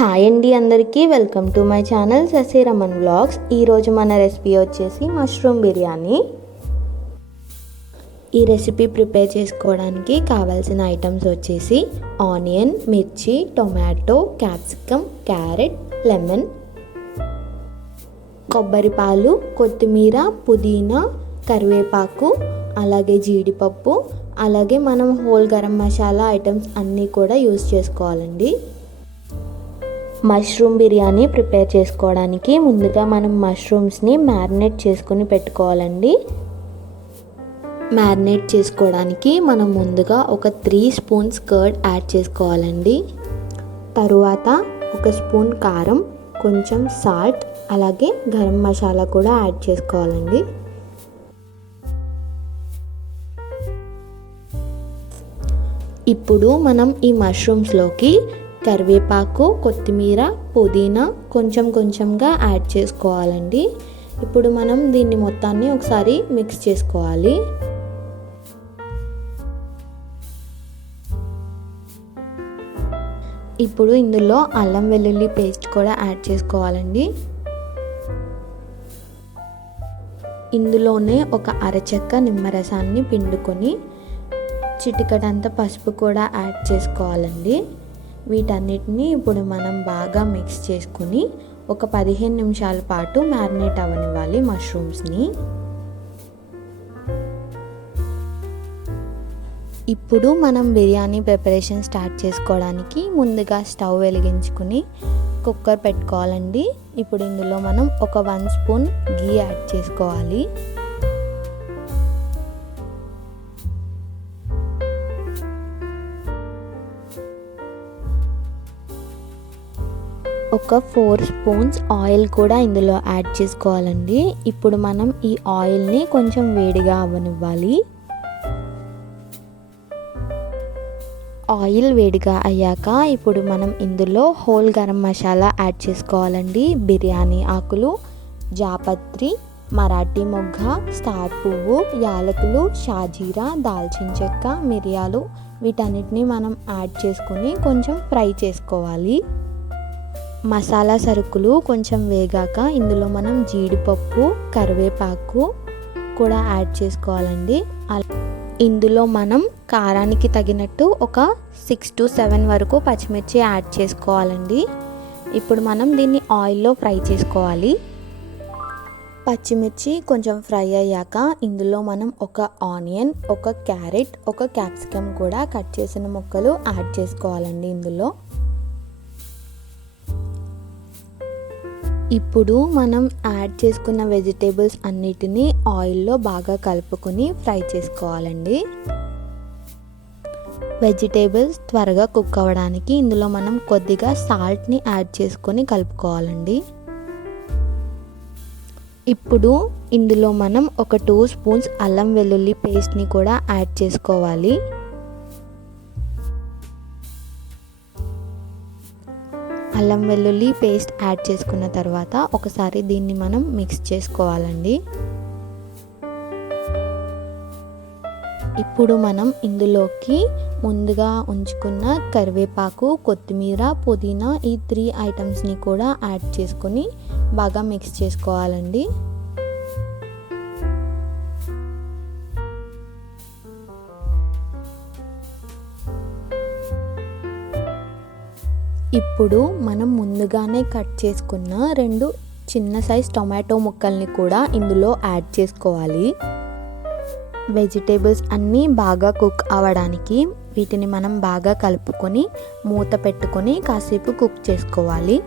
Hi అండి, అందరికీ welcome to my channel Shashi Raman vlogs. ఈరోజు మన రెసిపీ వచ్చేసి మష్రూమ్ బిర్యానీ. ఈ రెసిపీ ప్రిపేర్ చేసుకోవడానికి కావాల్సిన ఐటమ్స్ వచ్చేసి ఆనియన్, మిర్చి, టొమాటో, క్యాప్సికమ్, క్యారెట్, లెమన్, కొబ్బరి పాలు, కొత్తిమీర, పుదీనా, కరివేపాకు, అలాగే జీడిపప్పు, అలాగే మనం హోల్ గరం మసాలా ఐటమ్స్ అన్నీ కూడా యూస్ చేసుకోవాలండి. మష్రూమ్ బిర్యానీ ప్రిపేర్ చేసుకోవడానికి ముందుగా మనం మష్రూమ్స్ని మ్యారినేట్ చేసుకుని పెట్టుకోవాలండి. మ్యారినేట్ చేసుకోవడానికి మనం ముందుగా ఒక 3 స్పూన్స్ కర్డ్ యాడ్ చేసుకోవాలండి. తరువాత 1 స్పూన్ కారం, కొంచెం సాల్ట్, అలాగే గరం మసాలా కూడా యాడ్ చేసుకోవాలండి. ఇప్పుడు మనం ఈ మష్రూమ్స్లోకి కరివేపాకు, కొత్తిమీర, పుదీనా కొంచెంగా యాడ్ చేసుకోవాలండి. ఇప్పుడు మనం దీన్ని మొత్తాన్ని ఒకసారి మిక్స్ చేసుకోవాలి. ఇప్పుడు ఇందులో అల్లం వెల్లుల్లి పేస్ట్ కూడా యాడ్ చేసుకోవాలండి. ఇందులోనే ఒక అరచెక్క నిమ్మరసాన్ని పిండుకొని చిటికెడంత పసుపు కూడా యాడ్ చేసుకోవాలండి. వీటన్నిటిని ఇప్పుడు మనం బాగా మిక్స్ చేసుకుని ఒక 15 నిమిషాల పాటు మ్యారినేట్ అవ్వనివ్వాలి మష్రూమ్స్ని. ఇప్పుడు మనం బిర్యానీ ప్రిపరేషన్ స్టార్ట్ చేసుకోవడానికి ముందుగా స్టవ్ వెలిగించుకుని కుక్కర్ పెట్టుకోవాలండి. ఇప్పుడు ఇందులో మనం ఒక 1 స్పూన్ గీ యాడ్ చేసుకోవాలి. ఒక 4 స్పూన్స్ ఆయిల్ కూడా ఇందులో యాడ్ చేసుకోవాలండి. ఇప్పుడు మనం ఈ ఆయిల్ని కొంచెం వేడిగా అవ్వనివ్వాలి. ఆయిల్ వేడిగా అయ్యాక ఇప్పుడు మనం ఇందులో హోల్ గరం మసాలా యాడ్ చేసుకోవాలండి. బిర్యానీ ఆకులు, జాపత్రి, మరాఠీ మొగ్గ, స్టార్ పువ్వు, యాలకులు, షాజీరా, దాల్చిన చెక్క, మిరియాలు వీటన్నిటిని మనం యాడ్ చేసుకొని కొంచెం ఫ్రై చేసుకోవాలి. మసాలా సరుకులు కొంచెం వేగాక ఇందులో మనం జీడిపప్పు, కరివేపాకు కూడా యాడ్ చేసుకోవాలండి. ఇందులో మనం కారానికి తగినట్టు ఒక 6 to 7 వరకు పచ్చిమిర్చి యాడ్ చేసుకోవాలండి. ఇప్పుడు మనం దీన్ని ఆయిల్లో ఫ్రై చేసుకోవాలి. పచ్చిమిర్చి కొంచెం ఫ్రై అయ్యాక ఇందులో మనం ఒక ఆనియన్, ఒక క్యారెట్, ఒక క్యాప్సికమ్ కూడా కట్ చేసిన ముక్కలు యాడ్ చేసుకోవాలండి ఇందులో. ఇప్పుడు మనం యాడ్ చేసుకున్న వెజిటేబుల్స్ అన్నిటినీ ఆయిల్లో బాగా కలుపుకొని ఫ్రై చేసుకోవాలండి. వెజిటేబుల్స్ త్వరగా కుక్ అవ్వడానికి ఇందులో మనం కొద్దిగా సాల్ట్ని యాడ్ చేసుకొని కలుపుకోవాలండి. ఇప్పుడు ఇందులో మనం ఒక 2 స్పూన్స్ అల్లం వెల్లుల్లి పేస్ట్ని కూడా యాడ్ చేసుకోవాలి. అల్లం వెల్లుల్లి పేస్ట్ యాడ్ చేసుకున్న తర్వాత ఒకసారి దీన్ని మనం మిక్స్ చేసుకోవాలండి. ఇప్పుడు మనం ఇందులోకి ముందుగా ఉంచుకున్న కరివేపాకు, కొత్తిమీర, పుదీనా ఈ 3 ఐటమ్స్ని కూడా యాడ్ చేసుకొని బాగా మిక్స్ చేసుకోవాలండి. ఇప్పుడు మనం ముందుగానే కట్ చేసుకున్న 2 చిన్న సైజ్ టొమాటో ముక్కల్ని కూడా ఇందులో యాడ్ చేసుకోవాలి. వెజిటేబుల్స్ అన్నీ బాగా కుక్ అవ్వడానికి వీటిని మనం బాగా కలుపుకొని మూత పెట్టుకొని కాసేపు కుక్ చేసుకోవాలి.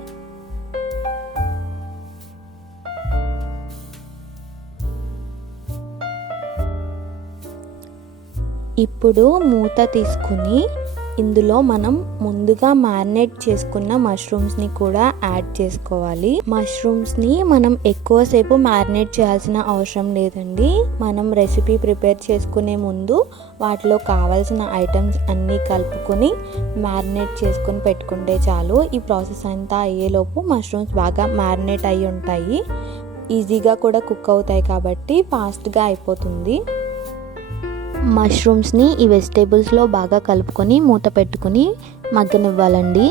ఇప్పుడు మూత తీసుకుని ఇందులో మనం ముందుగా మ్యారినేట్ చేసుకున్న మష్రూమ్స్ని కూడా యాడ్ చేసుకోవాలి. మష్రూమ్స్ని మనం ఎక్కువసేపు మ్యారినేట్ చేయాల్సిన అవసరం లేదండి. మనం రెసిపీ ప్రిపేర్ చేసుకునే ముందు వాటిలో కావాల్సిన ఐటమ్స్ అన్నీ కలుపుకొని మ్యారినేట్ చేసుకొని పెట్టుకుంటే చాలు. ఈ ప్రాసెస్ అంతా అయ్యేలోపు మష్రూమ్స్ బాగా మ్యారినేట్ అయ్యి ఉంటాయి. ఈజీగా కూడా కుక్ అవుతాయి కాబట్టి ఫాస్ట్గా అయిపోతుంది. మష్రూమ్స్ని ఈ వెజిటేబుల్స్లో బాగా కలుపుకొని మూత పెట్టుకుని మగ్గనివ్వాలండి.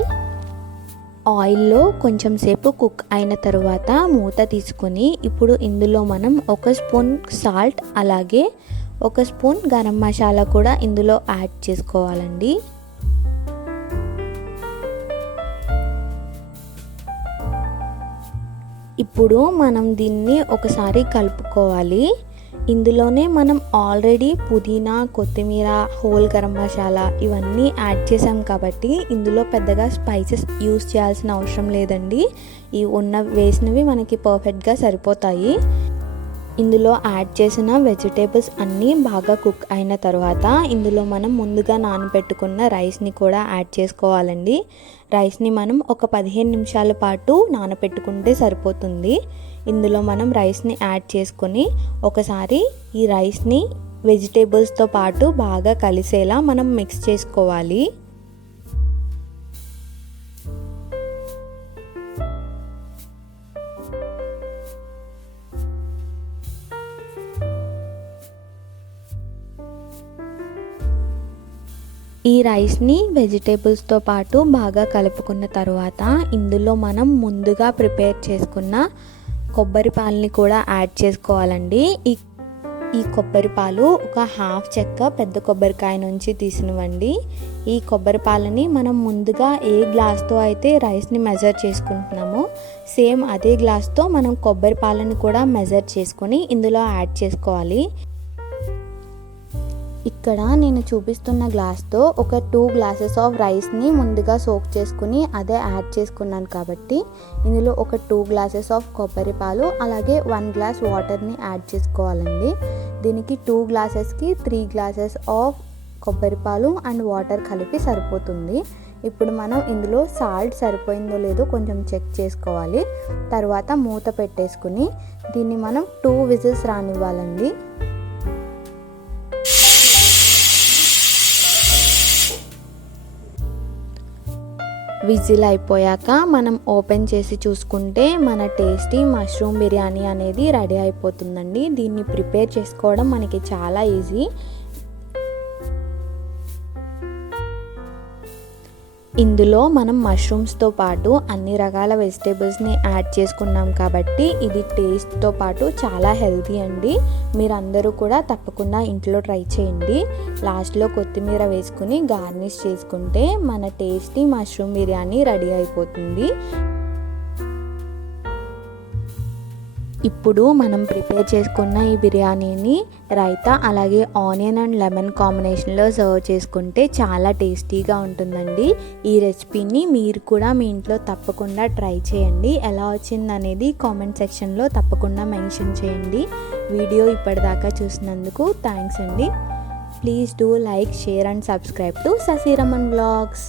ఆయిల్లో కొంచెం సేపు కుక్ అయిన తర్వాత మూత తీసుకొని ఇప్పుడు ఇందులో మనం 1 స్పూన్ సాల్ట్ అలాగే 1 స్పూన్ గరం మసాలా కూడా ఇందులో యాడ్ చేసుకోవాలండి. ఇప్పుడు మనం దీన్ని ఒకసారి కలుపుకోవాలి. ఇందులోనే మనం ఆల్రెడీ పుదీనా, కొత్తిమీర, హోల్ గరం మసాలా ఇవన్నీ యాడ్ చేసాం కాబట్టి ఇందులో పెద్దగా స్పైసెస్ యూస్ చేయాల్సిన అవసరం లేదండి. ఈ వేసినవి మనకి పర్ఫెక్ట్గా సరిపోతాయి. ఇందులో యాడ్ చేసిన వెజిటేబుల్స్ అన్నీ బాగా కుక్ అయిన తర్వాత ఇందులో మనం ముందుగా నానబెట్టుకున్న రైస్ని కూడా యాడ్ చేసుకోవాలండి. రైస్ని మనం ఒక 15 నిమిషాల పాటు నానబెట్టుకుంటే సరిపోతుంది. ఇందులో మనం రైస్ని యాడ్ చేసుకొని ఒకసారి ఈ రైస్ని వెజిటేబుల్స్తో పాటు బాగా కలిసేలా మనం మిక్స్ చేసుకోవాలి. ఈ రైస్ని వెజిటేబుల్స్తో పాటు బాగా కలుపుకున్న తర్వాత ఇందులో మనం ముందుగా ప్రిపేర్ చేసుకున్న కొబ్బరి పాలని కూడా యాడ్ చేసుకోవాలండి. ఈ కొబ్బరి పాలు ఒక హాఫ్ చెక్క పెద్ద కొబ్బరికాయ నుంచి తీసినవండి. ఈ కొబ్బరి పాలని మనం ముందుగా ఏ గ్లాస్తో అయితే రైస్ని మెజర్ చేసుకుంటున్నామో సేమ్ అదే గ్లాస్తో మనం కొబ్బరి పాలని కూడా మెజర్ చేసుకొని ఇందులో యాడ్ చేసుకోవాలి. ఇక్కడ నేను చూపిస్తున్న గ్లాస్తో ఒక 2 గ్లాసెస్ ఆఫ్ రైస్ని ముందుగా సోక్ చేసుకుని అదే యాడ్ చేసుకున్నాను కాబట్టి ఇందులో ఒక 2 గ్లాసెస్ ఆఫ్ కొబ్బరి పాలు అలాగే 1 గ్లాస్ వాటర్ని యాడ్ చేసుకోవాలండి. దీనికి 2 గ్లాసెస్కి 3 గ్లాసెస్ ఆఫ్ కొబ్బరి పాలు అండ్ వాటర్ కలిపి సరిపోతుంది. ఇప్పుడు మనం ఇందులో సాల్ట్ సరిపోయిందో లేదో కొంచెం చెక్ చేసుకోవాలి. తర్వాత మూత పెట్టేసుకుని దీన్ని మనం 2 విజిల్స్ రానివ్వాలండి. విజిల్ అయిపోయాక మనం ఓపెన్ చేసి చూసుకుంటే మన టేస్టీ మష్రూమ్ బిర్యానీ అనేది రెడీ అయిపోతుందండి. దీన్ని ప్రిపేర్ చేసుకోవడం మనకి చాలా ఈజీ. ఇందులో మనం మష్రూమ్స్తో పాటు అన్ని రకాల వెజిటేబుల్స్ని యాడ్ చేసుకున్నాం కాబట్టి ఇది టేస్ట్తో పాటు చాలా హెల్తీ అండి. మీరందరూ కూడా తప్పకుండా ఇంట్లో ట్రై చేయండి. లాస్ట్లో కొత్తిమీర వేసుకుని గార్నిష్ చేసుకుంటే మన టేస్టీ మష్రూమ్ బిర్యానీ రెడీ అయిపోతుంది. ఇప్పుడు మనం ప్రిపేర్ చేసుకున్న ఈ బిర్యానీని రైతా అలాగే ఆనియన్ అండ్ లెమన్ కాంబినేషన్లో సర్వ్ చేసుకుంటే చాలా టేస్టీగా ఉంటుందండి. ఈ రెసిపీని మీరు కూడా మీ ఇంట్లో తప్పకుండా ట్రై చేయండి. ఎలా వచ్చిందనేది కామెంట్ సెక్షన్లో తప్పకుండా మెన్షన్ చేయండి. వీడియో ఇప్పటిదాకా చూసినందుకు థ్యాంక్స్ అండి. Please do like, share and subscribe to Shashi Raman vlogs.